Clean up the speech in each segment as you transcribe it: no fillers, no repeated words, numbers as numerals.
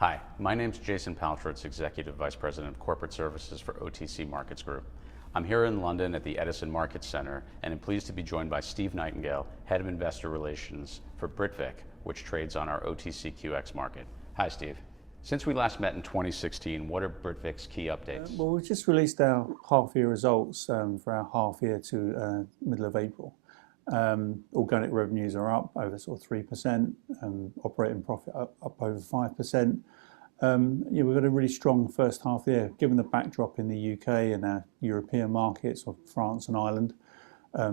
Hi, my name's Jason Paltrowitz, Executive Vice President of Corporate Services for OTC Markets Group. I'm here in London at the Edison Markets Center and am pleased to be joined by Steve Nightingale, Head of Investor Relations for Britvic, which trades on our OTCQX market. Hi, Steve. Since we last met in 2016, what are Britvic's key updates? Well, we've just released our half-year results for our half-year to middle of April. Organic revenues are up over sort of 3%, operating profit up over 5%. We've got a really strong first half year, given the backdrop in the UK and our European markets of France and Ireland,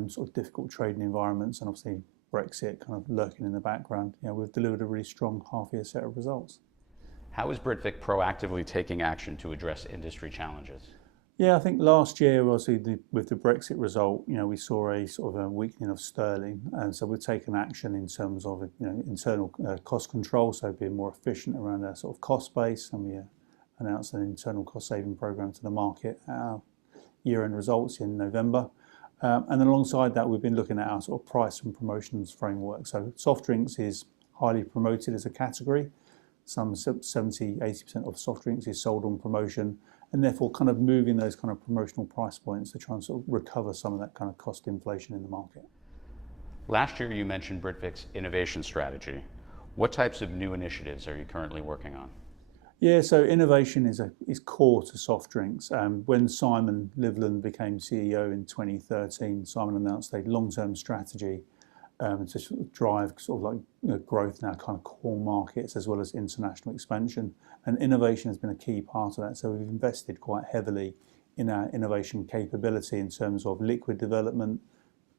sort of difficult trading environments, and obviously Brexit kind of lurking in the background. We've delivered a really strong half-year set of results. How is Britvic proactively taking action to address industry challenges? Yeah, I think last year, obviously, with the Brexit result, we saw a sort of a weakening of sterling, and so we've taken action in terms of internal cost control, so being more efficient around our sort of cost base, and we announced an internal cost saving program to the market at our year-end results in November. And then alongside that, we've been looking at our sort of price and promotions framework. So soft drinks is highly promoted as a category. Some 70–80% of soft drinks is sold on promotion, and therefore kind of moving those kind of promotional price points to try and sort of recover some of that kind of cost inflation in the market. Last year you mentioned Britvic's innovation strategy. What types of new initiatives are you currently working on? Yeah, so innovation is core to soft drinks. When Simon Liveland became CEO in 2013, Simon announced a long-term strategy to sort of drive sort of like growth in our kind of core markets as well as international expansion. And innovation has been a key part of that. So we've invested quite heavily in our innovation capability in terms of liquid development,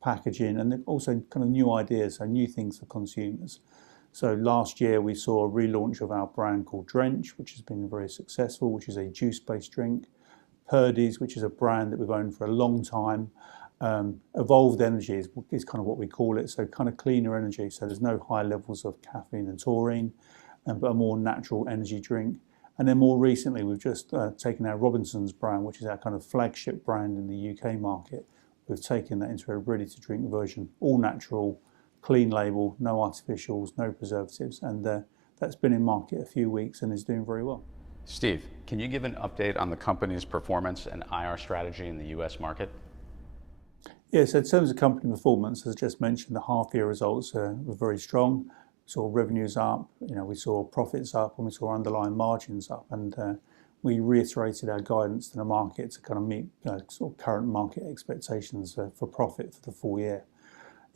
packaging, and also kind of new ideas, so new things for consumers. So last year we saw a relaunch of our brand called Drench, which has been very successful, which is a juice-based drink. Purdy's, which is a brand that we've owned for a long time. Evolved energy is kind of what we call it, so kind of cleaner energy, so there's no high levels of caffeine and taurine, but a more natural energy drink. And then more recently we've just taken our Robinson's brand, which is our kind of flagship brand in the UK market. We've taken that into a ready-to-drink version, all natural, clean label, no artificials, no preservatives, and that's been in market a few weeks and is doing very well. Steve, can you give an update on the company's performance and IR strategy in the US market? Yeah, so in terms of company performance, as I just mentioned, the half-year results were very strong. We saw revenues up, we saw profits up, and we saw underlying margins up, and we reiterated our guidance to the market to kind of meet sort of current market expectations for profit for the full year.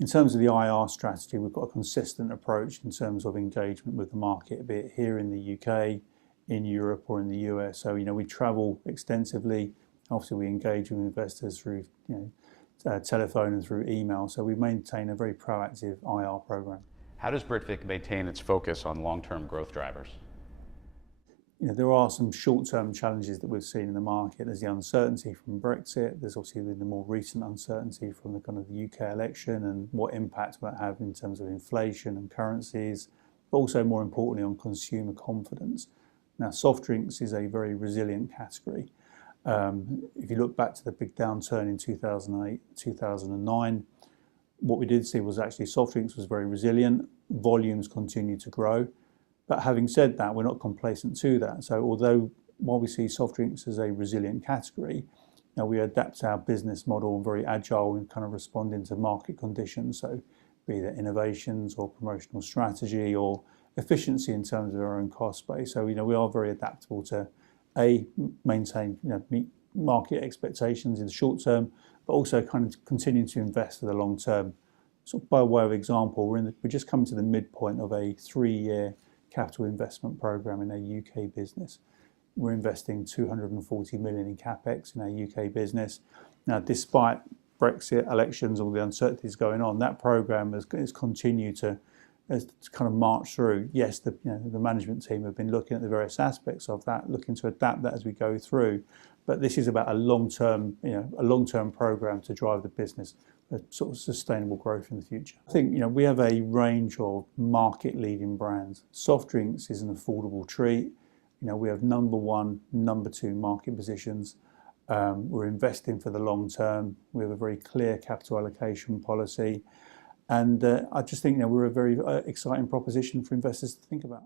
In terms of the IR strategy, we've got a consistent approach in terms of engagement with the market, be it here in the UK, in Europe, or in the US. So we travel extensively. Obviously, we engage with investors through telephone and through email, so we maintain a very proactive IR program. How does Britvic maintain its focus on long-term growth drivers? There are some short-term challenges that we've seen in the market. There's the uncertainty from Brexit. There's obviously the more recent uncertainty from the kind of the UK election and what impact will that have in terms of inflation and currencies, but also more importantly on consumer confidence. Now, soft drinks is a very resilient category. If you look back to the big downturn in 2008, 2009, what we did see was actually soft drinks was very resilient, volumes continued to grow. But having said that, we're not complacent to that. So while we see soft drinks as a resilient category, we adapt our business model very agile and kind of responding to market conditions. So be that innovations or promotional strategy or efficiency in terms of our own cost base. So we are very adaptable to maintain meet market expectations in the short term, but also kind of continue to invest for the long term. So by way of example, we're just coming to the midpoint of a 3-year capital investment program in our UK business. We're investing 240 million in capex in our UK business. Now, despite Brexit, elections, all the uncertainties going on, that program has continued to kind of march through. Yes, the management team have been looking at the various aspects of that, looking to adapt that as we go through. But this is about a long-term program to drive the business, a sort of sustainable growth in the future. I think we have a range of market-leading brands. Soft drinks is an affordable treat. We have number 1, number 2 market positions. We're investing for the long term. We have a very clear capital allocation policy. And I just think we're a very exciting proposition for investors to think about.